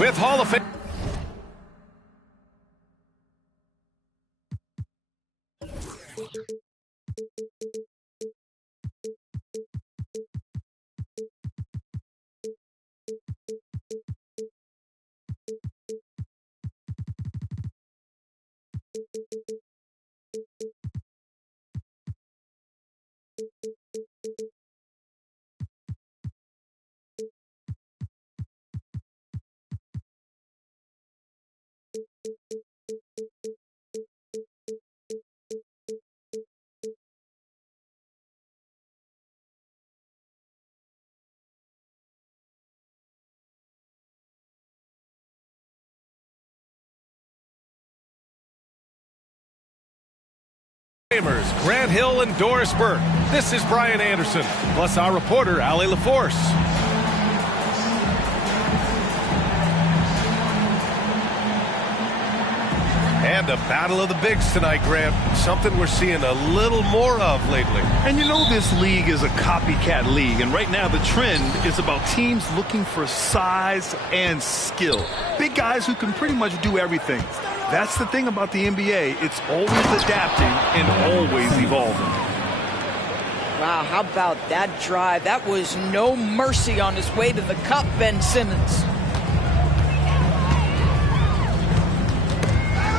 With Hall of Fame. Grant Hill and Doris Burke. This is Brian Anderson, plus our reporter, Allie LaForce. And a battle of the bigs tonight, Grant. Something we're seeing a little more of lately. And you know this league is a copycat league, and right now the trend is about teams looking for size and skill. Big guys who can pretty much do everything. That's the thing about the NBA. It's always adapting and always evolving. Wow, how about that drive? That was no mercy on his way to the cup, Ben Simmons.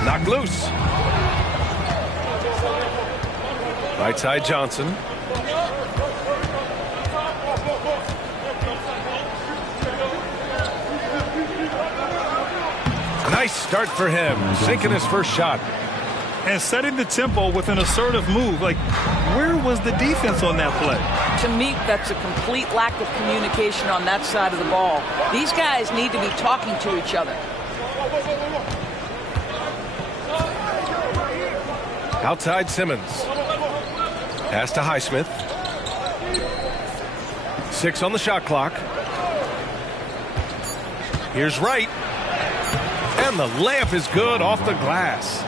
Knocked loose. Right side Johnson. Nice start for him, sinking his first shot. And setting the tempo with an assertive move. Like, where was the defense on that play? To me, that's a complete lack of communication on that side of the ball. These guys need to be talking to each other. Outside Simmons. Pass to Highsmith. 6 on the shot clock. Here's Wright. And the layup is good off the glass.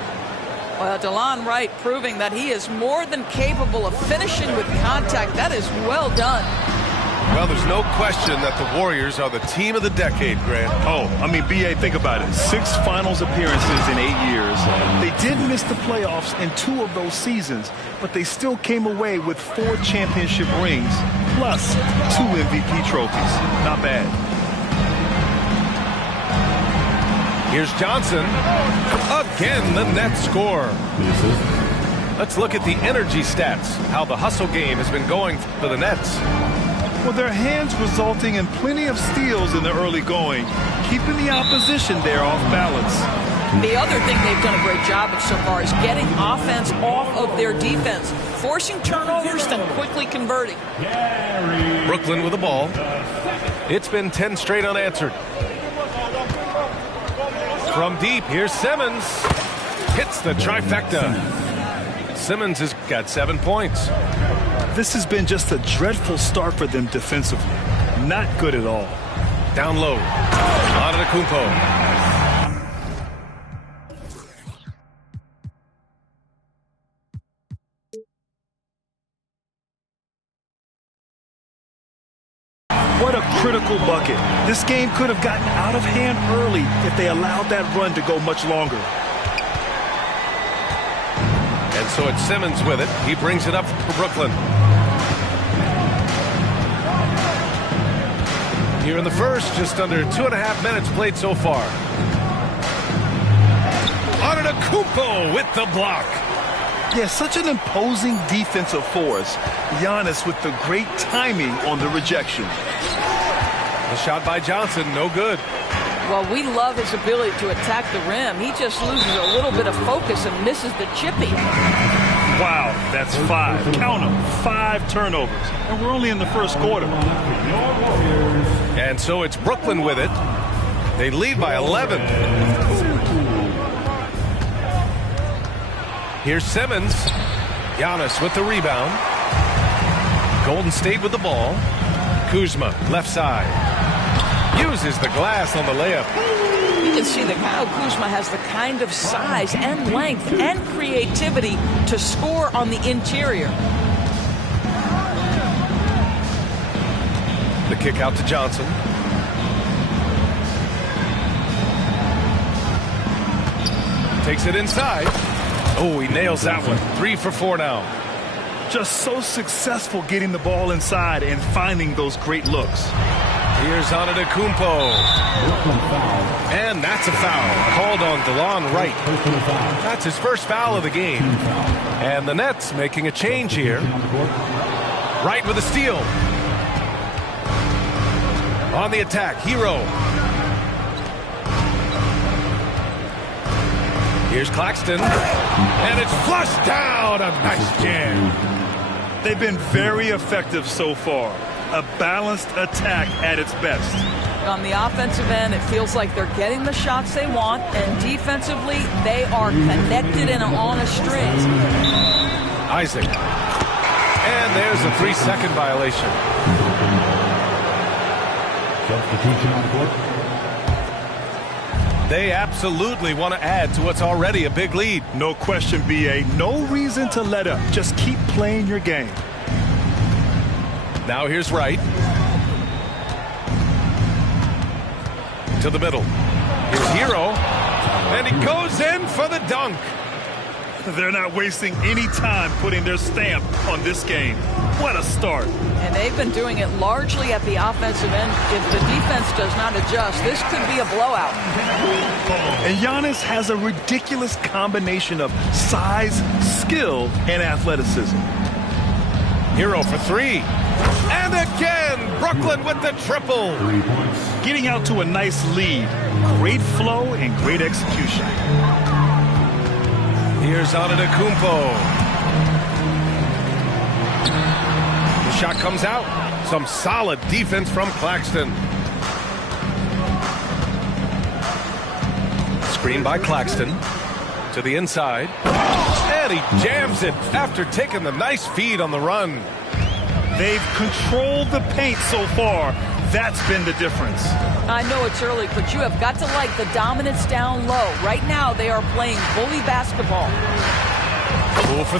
Well, DeLon Wright proving that he is more than capable of finishing with contact. That is well done. Well, there's no question that the Warriors are the team of the decade, Grant. Oh, I mean, B.A., think about it. 6 finals appearances in 8 years. They did miss the playoffs in 2 of those seasons, but they still came away with 4 championship rings, plus 2 MVP trophies. Not bad. Here's Johnson. Again, the net score. Let's look at the energy stats, how the hustle game has been going for the Nets. Well, their hands resulting in plenty of steals in the early going, keeping the opposition there off balance. The other thing they've done a great job of so far is getting offense off of their defense, forcing turnovers, then quickly converting. Brooklyn with the ball. It's been 10 straight unanswered. From deep, here's Simmons. Hits the trifecta. Simmons has got 7 points. This has been just a dreadful start for them defensively. Not good at all. Down low. Antetokounmpo. What a critical bucket. This game could have gotten out of hand early if they allowed that run to go much longer. And so it's Simmons with it. He brings it up for Brooklyn. Here in the first, just under 2.5 minutes played so far. Antetokounmpo with the block. Yeah, such an imposing defensive force. Giannis with the great timing on the rejection. The shot by Johnson, no good. Well, we love his ability to attack the rim. He just loses a little bit of focus and misses the chippy. Wow, that's 5. Count them, 5 turnovers. And we're only in the first quarter. And so it's Brooklyn with it. They lead by 11. Here's Simmons. Giannis with the rebound. Golden State with the ball. Kuzma, left side. Uses the glass on the layup. You can see that Kyle Kuzma has the kind of size and length and creativity to score on the interior. The kick out to Johnson. Takes it inside. Oh, he nails that one. 3 for 4 now. Just so successful getting the ball inside and finding those great looks. Here's Antetokounmpo. And that's a foul. Called on DeLon Wright. That's his first foul of the game. And the Nets making a change here. Wright with a steal. On the attack, Hero. Here's Claxton. And it's flushed down. A nice jam. They've been very effective so far. A balanced attack at its best. On the offensive end, it feels like they're getting the shots they want, and defensively, they are connected and on a string. Isaac. And there's a 3-second violation. Substitution on court. They absolutely want to add to what's already a big lead. No question, B.A. No reason to let up. Just keep playing your game. Now here's Wright. To the middle. Here's Hero. And he goes in for the dunk. They're not wasting any time putting their stamp on this game. What a start. And they've been doing it largely at the offensive end. If the defense does not adjust, this could be a blowout. And Giannis has a ridiculous combination of size, skill, and athleticism. Hero for 3. And again, Brooklyn with the triple. 3 points. Getting out to a nice lead. Great flow and great execution. Here's Antetokounmpo. The shot comes out. Some solid defense from Claxton. Screen by Claxton. To the inside. And he jams it after taking the nice feed on the run. They've controlled the paint so far. That's been the difference. I know it's early, but you have got to like the dominance down low. Right now, they are playing bully basketball. Cool for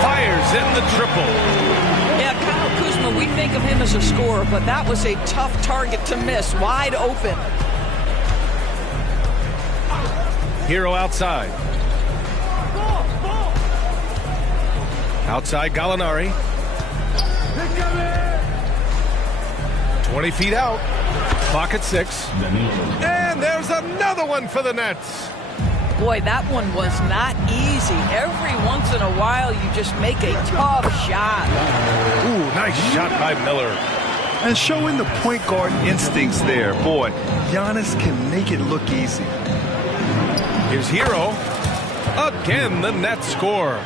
fires in the triple. Yeah, Kyle Kuzma, we think of him as a scorer, but that was a tough target to miss, wide open. Hero outside. Outside Gallinari. 20 feet out. Clock at 6. And there's another one for the Nets. Boy, that one was not easy. Every once in a while, you just make a tough shot. Ooh, nice shot by Miller. And showing the point guard instincts there. Boy, Giannis can make it look easy. Here's Hero. Again, the Nets score.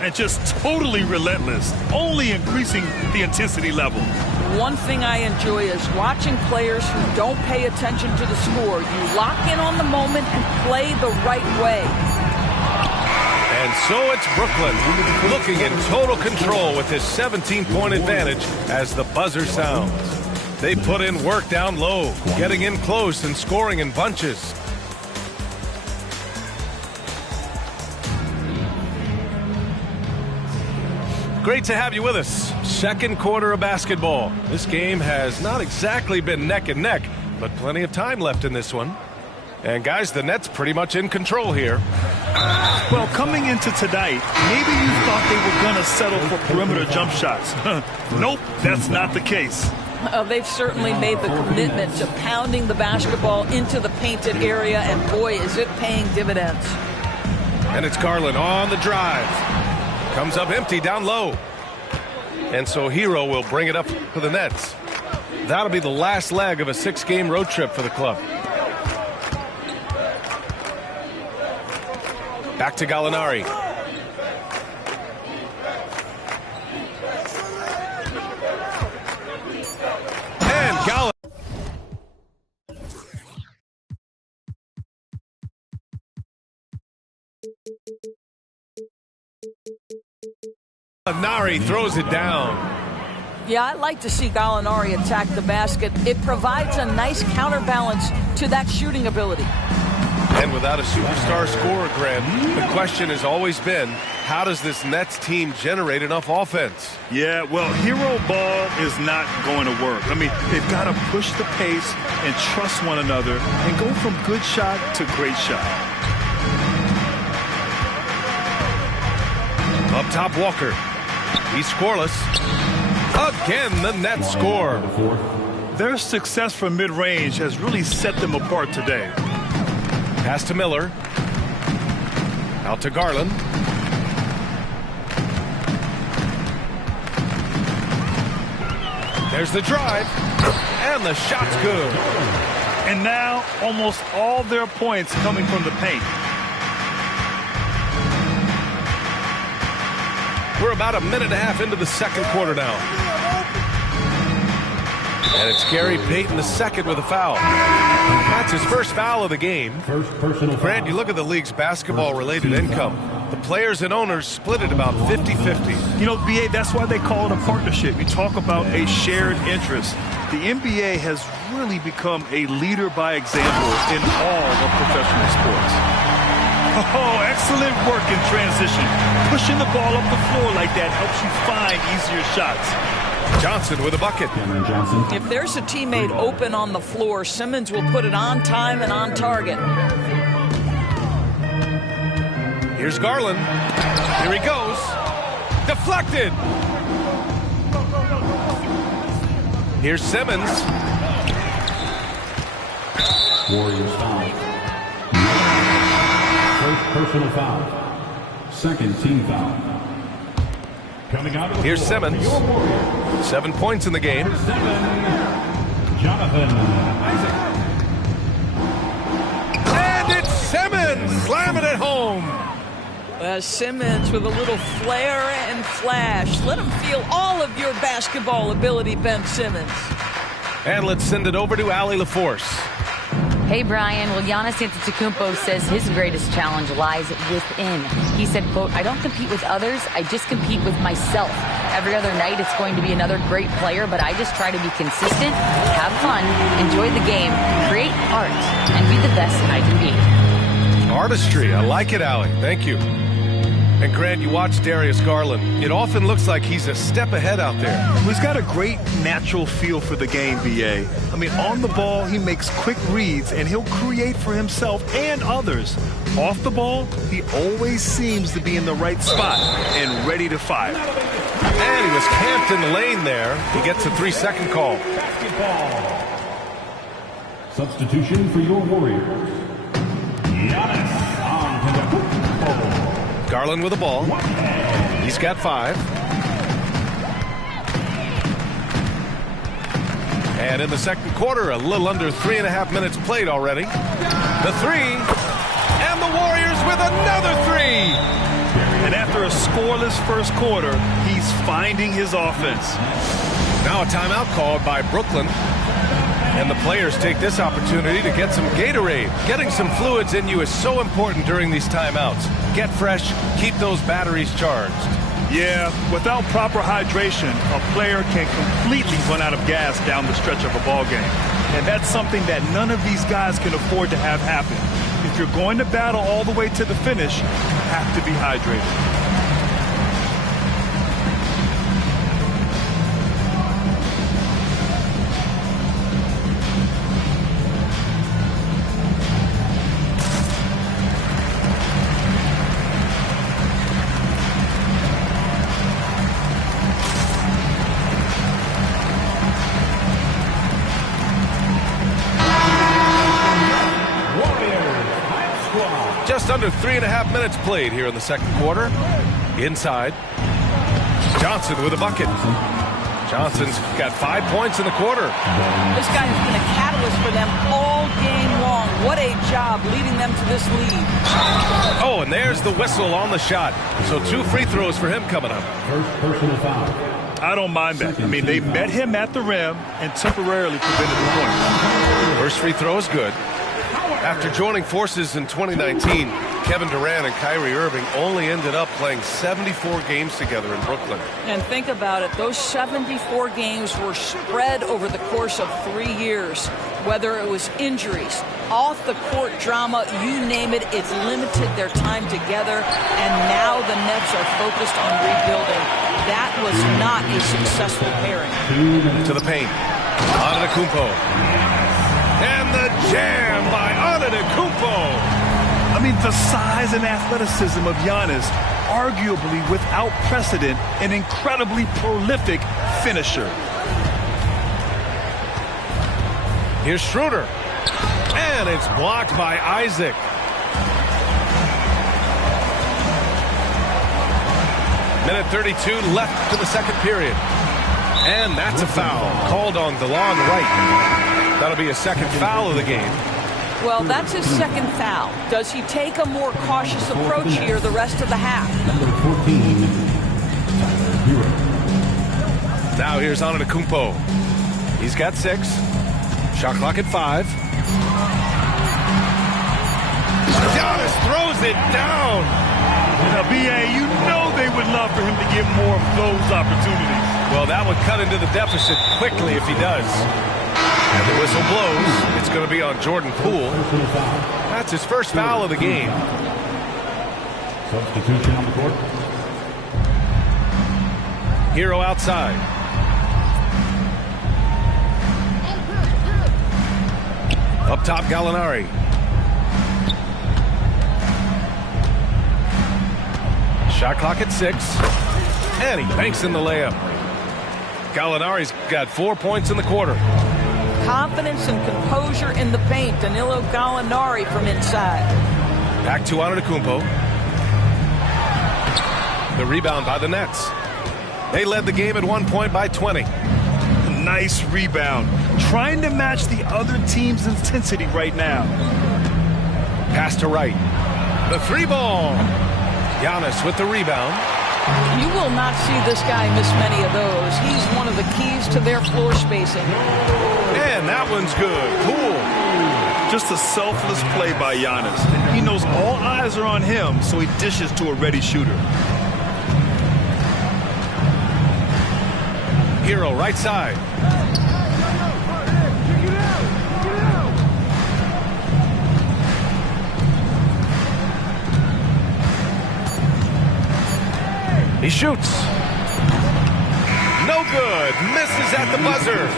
And just totally relentless, only increasing the intensity level. One thing I enjoy is watching players who don't pay attention to the score. You lock in on the moment and play the right way. And so it's Brooklyn looking in total control with this 17-point advantage as the buzzer sounds. They put in work down low, getting in close and scoring in bunches. great to have you with us. Second quarter of basketball. This game has not exactly been neck and neck, but plenty of time left in this one. And guys, the Nets pretty much in control here. Well, coming into tonight, maybe you thought they were going to settle for perimeter jump shots. Nope, that's not the case. They've certainly made the commitment to pounding the basketball into the painted area, and boy, is it paying dividends. And it's Garland on the drive. Comes up empty down low. And so Hero will bring it up for the Nets. That'll be the last leg of a 6-game road trip for the club. Back to Gallinari. And Gallinari throws it down. Yeah, I like to see Gallinari attack the basket. It provides a nice counterbalance to that shooting ability. And without a superstar scorer, Grant, the question has always been, how does this Nets team generate enough offense? Yeah, well, hero ball is not going to work. I mean, they've got to push the pace and trust one another and go from good shot to great shot. Up top, Walker. He's scoreless. Again, the Nets score. Their success from mid-range has really set them apart today. Pass to Miller. Out to Garland. There's the drive. And the shot's good. And now almost all their points coming from the paint. We're about a minute and a half into the second quarter now. And it's Gary Payton II with a foul. That's his first foul of the game. Grant, you look at the league's basketball-related income. The players and owners split it about 50-50. You know, BA, that's why they call it a partnership. You talk about a shared interest. The NBA has really become a leader by example in all of professional sports. Oh, excellent work in transition. Pushing the ball up the floor like that helps you find easier shots. Johnson with a bucket. If there's a teammate open on the floor, Simmons will put it on time and on target. Here's Garland. Here he goes. Deflected. Here's Simmons. Warriors foul. First personal foul. Second team foul. Coming out of the Here's Simmons. 7 points in the game. Jonathan Isaac. And it's Simmons slamming it home. Simmons with a little flair and flash. Let him feel all of your basketball ability, Ben Simmons. And let's send it over to Allie LaForce. Hey, Brian. Well, Giannis Antetokounmpo says his greatest challenge lies within. He said, quote, "I don't compete with others. I just compete with myself. Every other night it's going to be another great player, but I just try to be consistent, have fun, enjoy the game, create art, and be the best I can be." Artistry. I like it, Allie. Thank you. And Grant, you watch Darius Garland. It often looks like he's a step ahead out there. He's got a great natural feel for the game, BA. I mean, on the ball, he makes quick reads, and he'll create for himself and others. Off the ball, he always seems to be in the right spot and ready to fire. And he was camped in the lane there. He gets a 3-second call. Basketball. Substitution for your Warriors. Giannis Antetokounmpo. Garland with the ball. He's got 5. And in the second quarter, a little under 3.5 minutes played already. The 3. And the Warriors with another 3. And after a scoreless first quarter, he's finding his offense. Now a timeout called by Brooklyn. And the players take this opportunity to get some Gatorade. Getting some fluids in you is so important during these timeouts. Get fresh, keep those batteries charged. Yeah, without proper hydration, a player can completely run out of gas down the stretch of a ball game. And that's something that none of these guys can afford to have happen. If you're going to battle all the way to the finish, you have to be hydrated. under 3.5 minutes played here in the second quarter. Inside. Johnson with a bucket. Johnson's got 5 points in the quarter. This guy has been a catalyst for them all game long. What a job leading them to this lead. Oh, and there's the whistle on the shot. So 2 free throws for him coming up. First personal foul. I don't mind that. I mean, they met him at the rim and temporarily prevented the point. First free throw is good. After joining forces in 2019, Kevin Durant and Kyrie Irving only ended up playing 74 games together in Brooklyn. And think about it, those 74 games were spread over the course of 3 years. Whether it was injuries, off-the-court drama, you name it, it's limited their time together. And now the Nets are focused on rebuilding. That was not a successful pairing. To the paint. Antetokounmpo. And the jam by Antetokounmpo. I mean, the size and athleticism of Giannis, arguably without precedent, an incredibly prolific finisher. Here's Schroeder. And it's blocked by Isaac. Minute 32 left to the second period. And that's a foul called on DeLon Wright. That'll be a second foul of the game. Well, that's his second foul. Does he take a more cautious approach here the rest of the half? Number 14, Hero. Now here's Antetokounmpo. He's got 6. Shot clock at 5. Giannis throws it down. Now, B.A., you know they would love for him to get more of those opportunities. Well, that would cut into the deficit quickly if he does. And the whistle blows. It's going to be on Jordan Poole. That's his first foul of the game. Substitution on the court. Hero outside. Up top, Gallinari. Shot clock at 6. And he banks in the layup. Gallinari's got 4 points in the quarter. Confidence and composure in the paint. Danilo Gallinari from inside. Back to Antetokounmpo. The rebound by the Nets. They led the game at 1 point by 20. Nice rebound. Trying to match the other team's intensity right now. Pass to Wright. The 3-ball. Giannis with the rebound. You will not see this guy miss many of those. He's one of the keys to their floor spacing. And that one's good. Poole. Just a selfless play by Giannis. He knows all eyes are on him, so he dishes to a ready shooter. Hero right side. He shoots. No good. Misses at the buzzer.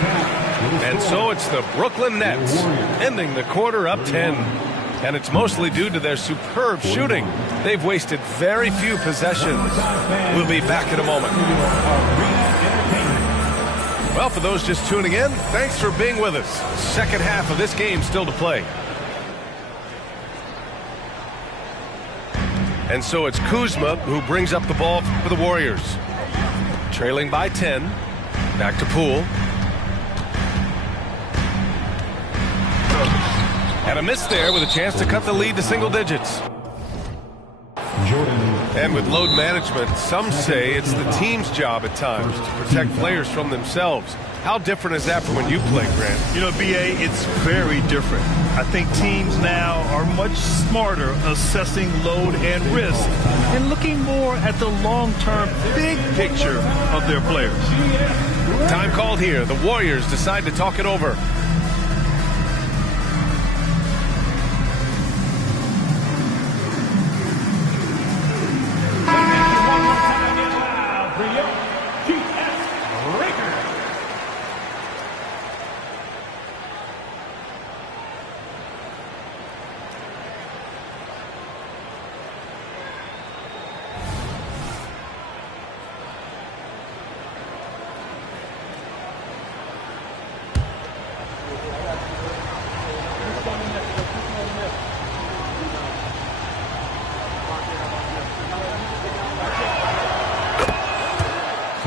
And so it's the Brooklyn Nets ending the quarter up 10. And it's mostly due to their superb shooting. They've wasted very few possessions. We'll be back in a moment. Well, for those just tuning in, thanks for being with us. Second half of this game still to play. And so it's Kuzma who brings up the ball for the Warriors. Trailing by 10. Back to Poole. And a miss there with a chance to cut the lead to single digits. Jordan. And with load management, some say it's the team's job at times to protect players from themselves. How different is that from when you played, Grant? You know, B.A., it's very different. I think teams now are much smarter assessing load and risk and looking more at the long-term big picture of their players. Time called here. The Warriors decide to talk it over.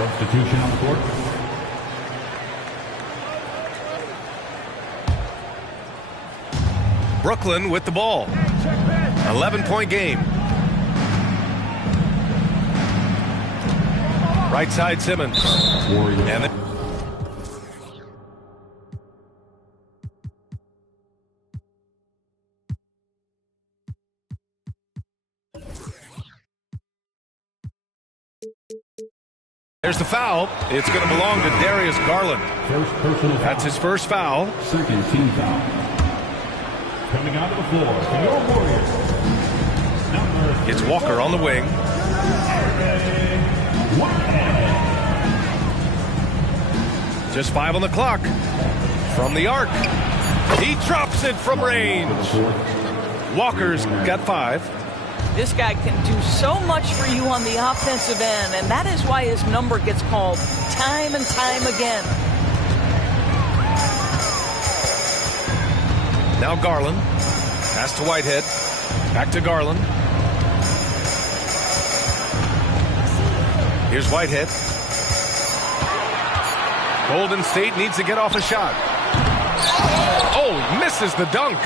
Substitution on the court. Brooklyn with the ball. 11-point game. Right side Simmons. And there's the foul. It's going to belong to Darius Garland. That's his first foul. Second team foul. Coming out of the floor for your Warriors. It's Walker on the wing. Just 5 on the clock. From the arc. He drops it from range. Walker's got 5. This guy can do so much for you on the offensive end, and that is why his number gets called time and time again. Now Garland. Pass to Whitehead. Back to Garland. Here's Whitehead. Golden State needs to get off a shot. Oh, misses the dunk.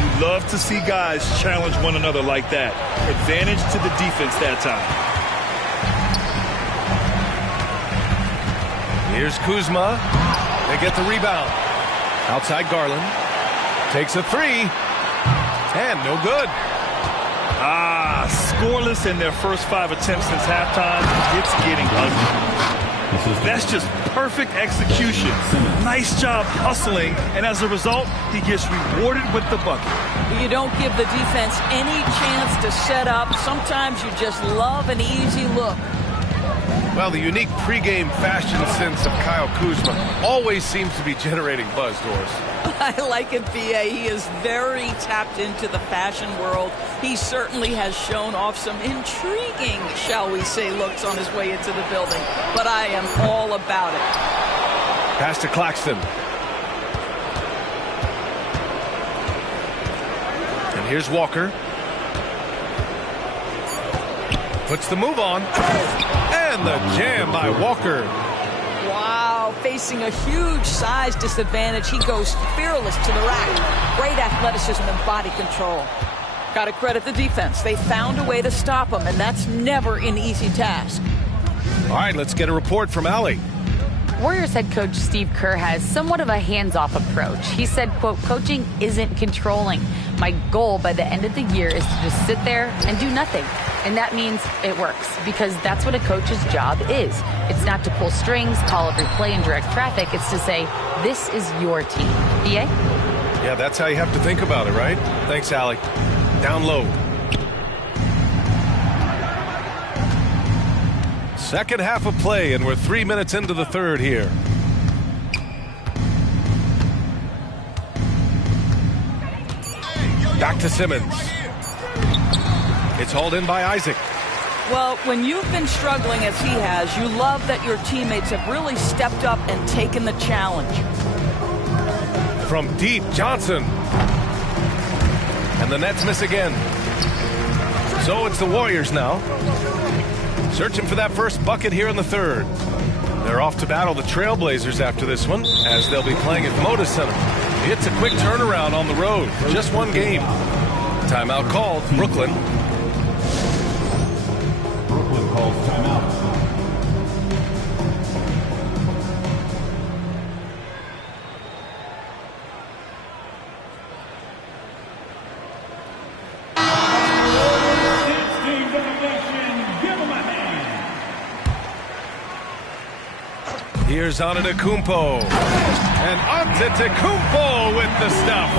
You love to see guys challenge one another like that. Advantage to the defense that time. Here's Kuzma. They get the rebound. Outside Garland. Takes a 3. And no good. Scoreless in their first 5 attempts since halftime. It's getting ugly. That's just perfect execution. Nice job hustling, and as a result, he gets rewarded with the bucket. You don't give the defense any chance to set up. Sometimes you just love an easy look. Well, the unique pregame fashion sense of Kyle Kuzma always seems to be generating buzz, Doris. I like it, B.A. He is very tapped into the fashion world. He certainly has shown off some intriguing, shall we say, looks on his way into the building. But I am all about it. Pass to Claxton. And here's Walker. Puts the move on. And the jam by Walker. Wow, facing a huge size disadvantage. He goes fearless to the rack. Great athleticism and body control. Got to credit the defense. They found a way to stop him, and that's never an easy task. All right, let's get a report from Allie. Warriors head coach Steve Kerr has somewhat of a hands-off approach. He said, quote, coaching isn't controlling. My goal by the end of the year is to just sit there and do nothing. And that means it works, because that's what a coach's job is. It's not to pull strings, call every play, and direct traffic. It's to say, this is your team. B.A.? Yeah, that's how you have to think about it, right? Thanks, Allie. Down low. Second half of play, and we're 3 minutes into the third here. Back to Simmons. It's hauled in by Isaac. Well, when you've been struggling as he has, you love that your teammates have really stepped up and taken the challenge. From deep, Johnson. And the Nets miss again. So it's the Warriors now. Searching for that first bucket here in the third. They're off to battle the Trailblazers after this one, as they'll be playing at Moda Center. It's a quick turnaround on the road. Just one game. Timeout called. Brooklyn. Brooklyn calls timeout. Here's Antetokounmpo. And Antetokounmpo with the stuff.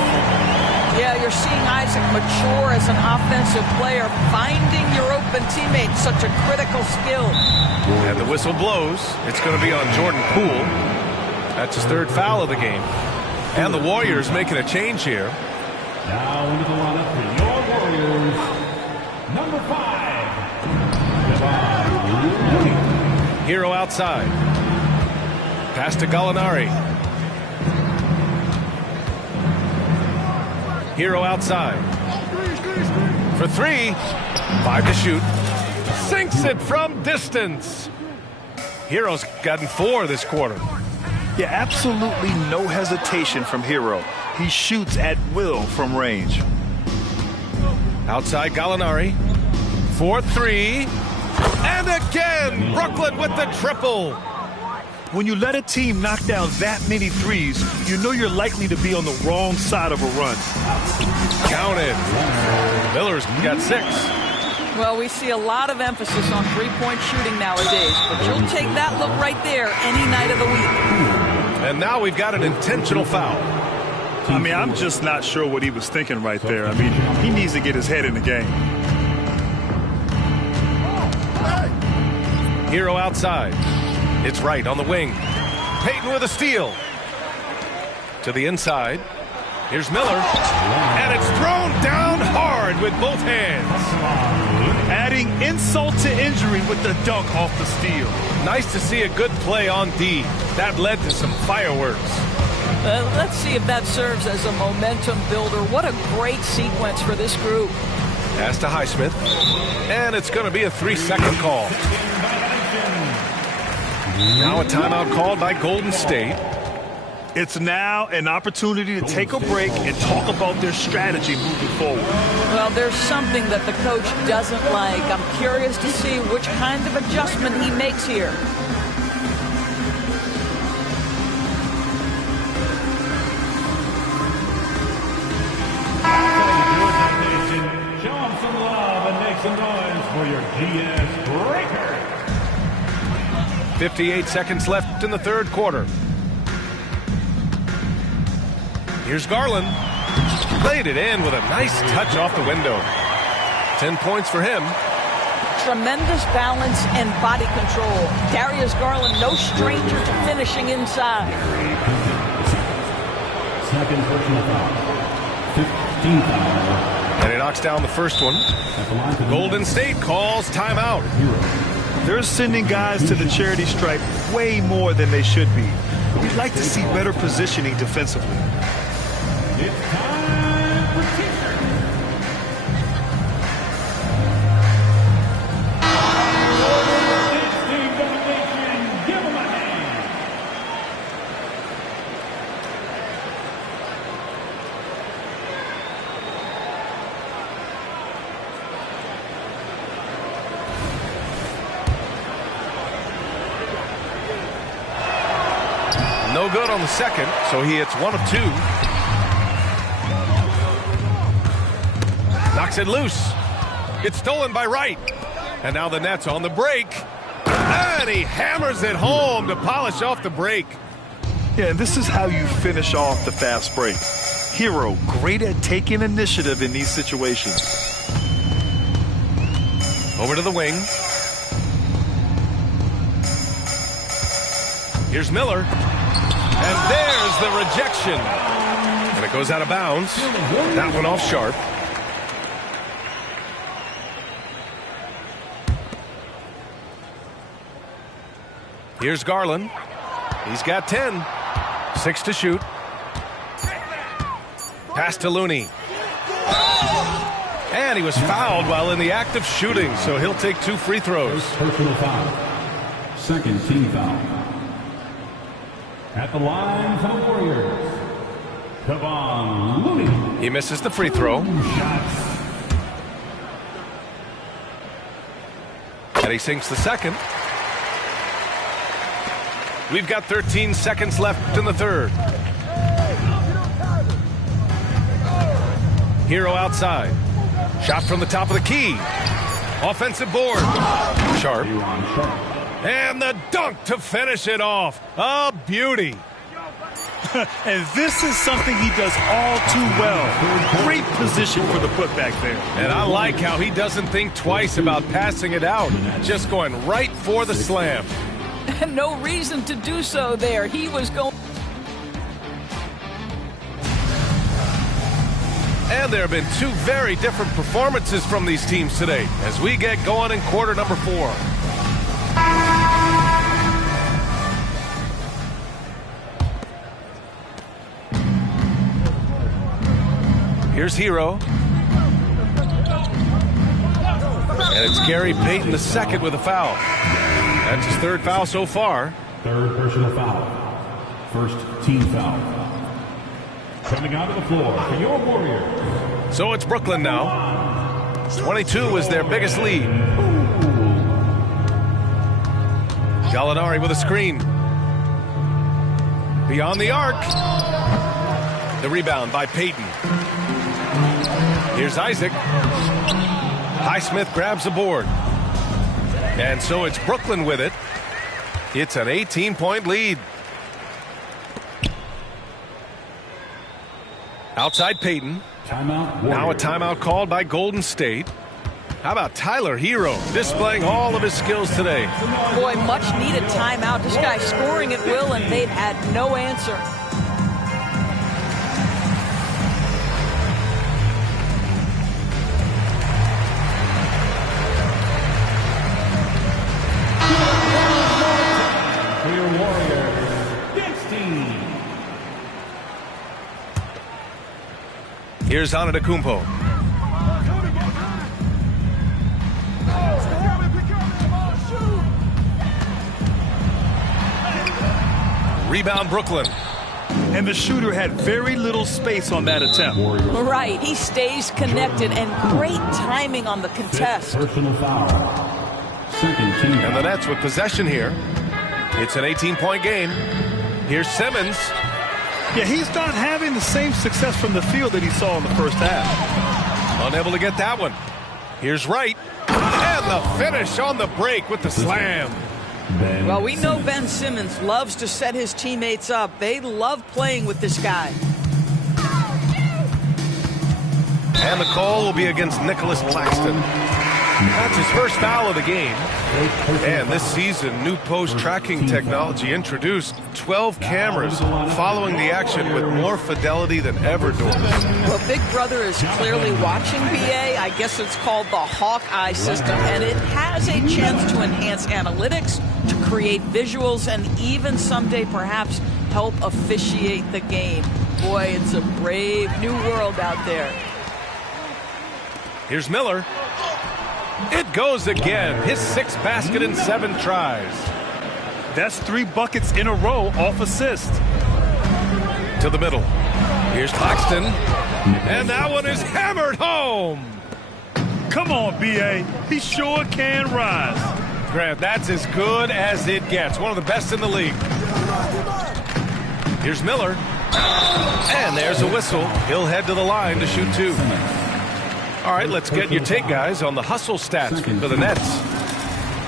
Yeah, you're seeing Isaac mature as an offensive player, finding your open teammate, such a critical skill. And the whistle blows. It's going to be on Jordan Poole. That's his third foul of the game. And the Warriors making a change here. Now into the lineup for your Warriors, number 5. Hero outside. Pass to Gallinari. Hero outside. For 3. 5 to shoot. Sinks it from distance. Hero's gotten 4 this quarter. Yeah, absolutely no hesitation from Hero. He shoots at will from range. Outside Gallinari. 4-3. And again, Brooklyn with the triple. When you let a team knock down that many threes, you know you're likely to be on the wrong side of a run. Counted. Miller's got 6. Well, we see a lot of emphasis on three-point shooting nowadays, but you'll take that look right there any night of the week. And now we've got an intentional foul. I mean, I'm just not sure what he was thinking right there. I mean, he needs to get his head in the game. Hero outside. It's right on the wing. Payton with a steal. To the inside. Here's Miller. And it's thrown down hard with both hands. Adding insult to injury with the dunk off the steal. Nice to see a good play on D. That led to some fireworks. Let's see if that serves as a momentum builder. What a great sequence for this group. Pass to Highsmith. And it's going to be a 3-second call. Now a timeout called by Golden State. It's now an opportunity to take a break and talk about their strategy moving forward. Well, there's something that the coach doesn't like. I'm curious to see which kind of adjustment he makes here. Show them some love and make some noise for your GS Breaker. 58 seconds left in the third quarter. Here's Garland. Played it in with a nice touch off the window. 10 points for him. Tremendous balance and body control. Darius Garland, no stranger to finishing inside. Second personal foul. 15 foul. And he knocks down the first one. Golden State calls timeout. They're sending guys to the charity stripe way more than they should be. We'd like to see better positioning defensively. It's time for t-shirts. Team domination, give them a hand. No good on the second, so he hits 1 of 2. Knocks it loose. It's stolen by Wright. And now the Nets on the break. And he hammers it home to polish off the break. Yeah, and this is how you finish off the fast break. Hero, great at taking initiative in these situations. Over to the wing. Here's Miller. And there's the rejection. And it goes out of bounds. That one off sharp. Here's Garland. He's got 10. 6 to shoot. Pass to Looney. And he was fouled while in the act of shooting, so he'll take 2 free throws. Personal foul. Second team foul. At the line for the Warriors, Kevon Looney. He misses the free throw. Shots. And he sinks the second. We've got 13 seconds left in the third. Hero outside. Shot from the top of the key. Offensive board. Sharp. And the dunk to finish it off. A beauty. And this is something he does all too well. Great position for the putback there. And I like how he doesn't think twice about passing it out. Just going right for the slam. No reason to do so there. He was going. And there have been 2 very different performances from these teams today as we get going in quarter number 4. Here's Hero. And it's Gary Payton II with a foul. That's his third foul so far. Third personal foul. First team foul. Coming out of the floor for your Warriors. So it's Brooklyn now. 22 is their biggest lead. Gallinari with a screen. Beyond the arc. The rebound by Payton. Here's Isaac. Highsmith grabs the board. And so it's Brooklyn with it. It's an 18-point lead. Outside Payton. Timeout. Now a timeout called by Golden State. How about Tyler Hero displaying all of his skills today? Boy, much needed timeout. This guy scoring at will, and they've had no answer. For your Warriors, 16. Here's Antetokounmpo. Rebound Brooklyn. And the shooter had very little space on that attempt. Right, he stays connected, and great timing on the contest. Personal foul. Second team And the Nets with possession here. It's an 18-point game. Here's Simmons. Yeah, he's not having the same success from the field that he saw in the first half. Unable to get that one. Here's Wright. And the finish on the break with the slam. Well, we know Ben Simmons loves to set his teammates up. They love playing with this guy. And the call will be against Nicholas Claxton. That's his first foul of the game. And this season, new post-tracking technology introduced 12 cameras following the action with more fidelity than ever, Doris. Well, Big Brother is clearly watching BA. I guess it's called the Hawkeye system, and it has a chance to enhance analytics, to create visuals, and even someday perhaps help officiate the game. Boy, it's a brave new world out there. Here's Miller. It goes again. His 6th basket in 7 tries. That's 3 buckets in a row off assist. To the middle. Here's Claxton. And that one is hammered home. Come on, B.A. He sure can rise. Grant, that's as good as it gets. One of the best in the league. Here's Miller. And there's a whistle. He'll head to the line to shoot 2. All right, let's get your take, guys, on the hustle stats for the Nets.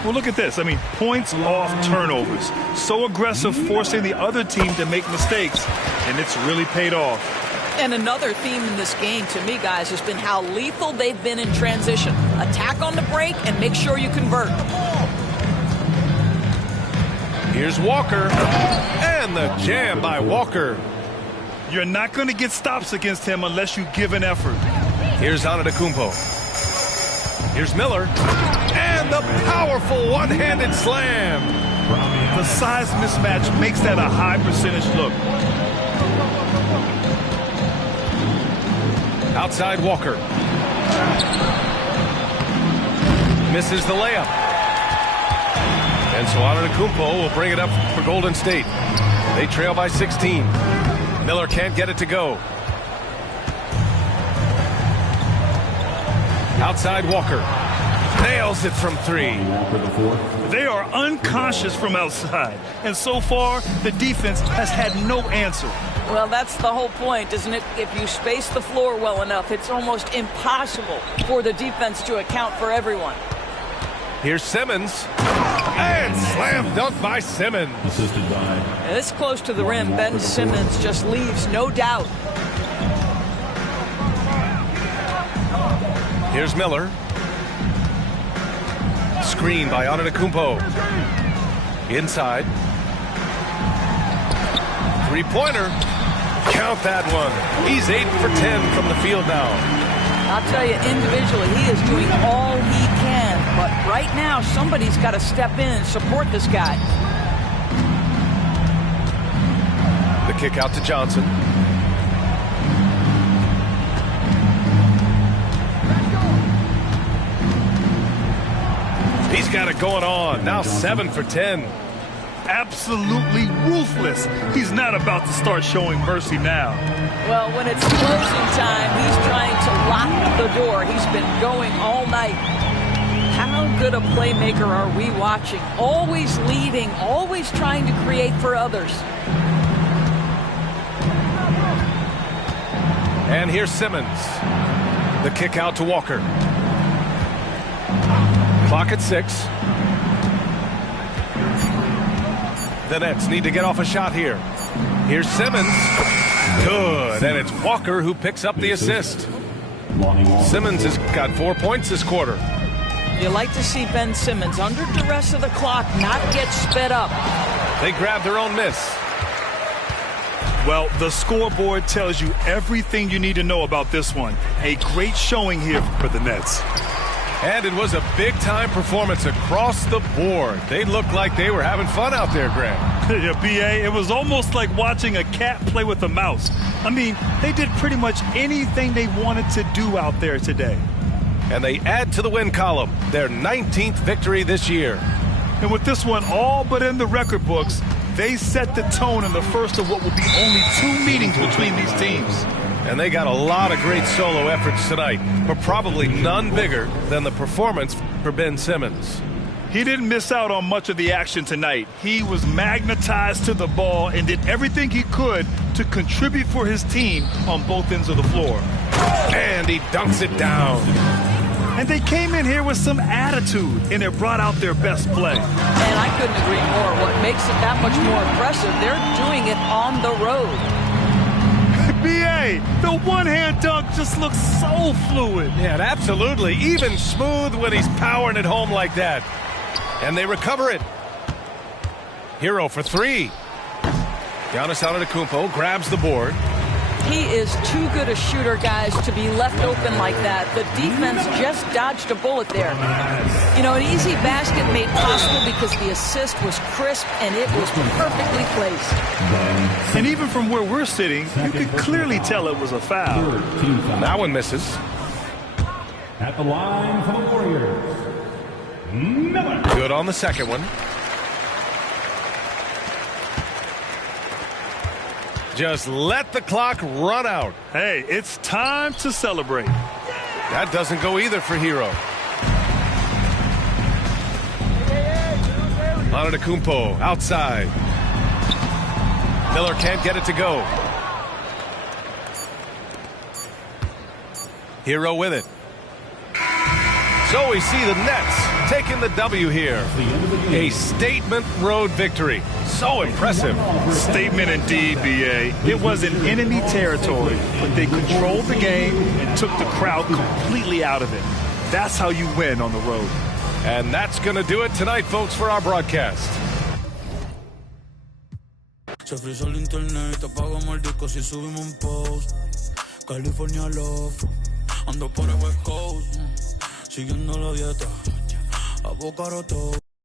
Well, look at this. I mean, points off turnovers. So aggressive, forcing the other team to make mistakes, and it's really paid off. And another theme in this game, to me, guys, has been how lethal they've been in transition. Attack on the break and make sure you convert. Here's Walker. And the jam by Walker. You're not going to get stops against him unless you give an effort. Here's Antetokounmpo. Here's Miller. And the powerful one-handed slam. The size mismatch makes that a high percentage look. Outside Walker. Misses the layup. And so Antetokounmpo will bring it up for Golden State. They trail by 16. Miller can't get it to go. Outside Walker. Nails it from 3. They are unconscious from outside. And so far, the defense has had no answer. Well, that's the whole point, isn't it? If you space the floor well enough, it's almost impossible for the defense to account for everyone. Here's Simmons. And slam dunk by Simmons. Assisted by. This close to the rim, Ben Simmons just leaves no doubt. Here's Miller. Screen by Antetokounmpo. Inside. Three-pointer. Count that one. He's 8 for 10 from the field now. I'll tell you, individually, he is doing all he can. But right now, somebody's got to step in and support this guy. The kick out to Johnson. He's got it going on. Now 7 for 10. Absolutely ruthless. He's not about to start showing mercy now. Well, when it's closing time, he's trying to lock the door. He's been going all night. How good a playmaker are we watching? Always leading, always trying to create for others. And here's Simmons. The kick out to Walker. Clock at 6. The Nets need to get off a shot here. Here's Simmons. Good. And it's Walker who picks up the assist. Simmons has got 4 points this quarter. You like to see Ben Simmons under duress of the clock not get sped up. They grab their own miss. Well, the scoreboard tells you everything you need to know about this one. A great showing here for the Nets. And it was a big-time performance across the board. They looked like they were having fun out there, Grant. Yeah, B.A., it was almost like watching a cat play with a mouse. I mean, they did pretty much anything they wanted to do out there today. And they add to the win column, their 19th victory this year. And with this one all but in the record books, they set the tone in the first of what will be only 2 meetings between these teams. And they got a lot of great solo efforts tonight, but probably none bigger than the performance for Ben Simmons. He didn't miss out on much of the action tonight. He was magnetized to the ball and did everything he could to contribute for his team on both ends of the floor. And he dunks it down. And they came in here with some attitude, and it brought out their best play. And I couldn't agree more. What makes it that much more impressive, they're doing it on the road. B.A., the one-hand dunk just looks so fluid. Yeah, and absolutely. Even smooth when he's powering it home like that. And they recover it. Hero for 3. Giannis Antetokounmpo grabs the board. He is too good a shooter, guys, to be left open like that. The defense just dodged a bullet there. You know, an easy basket made possible because the assist was crisp and it was perfectly placed. And even from where we're sitting, you could clearly tell it was a foul. That one misses. At the line for the Warriors, Miller. Good on the second one. Just let the clock run out. Hey, it's time to celebrate. That doesn't go either for Hero. Antetokounmpo outside. Miller can't get it to go. Hero with it. So we see the Nets taking the W here. A statement road victory. So impressive. Statement indeed, B.A. It was in enemy territory, but they controlled the game and took the crowd completely out of it. That's how you win on the road. And that's going to do it tonight, folks, for our broadcast. Se frizó el internet, apagamos el disco si subimos un post. California love, ando por el West Coast, siguiendo la dieta, avocado todo.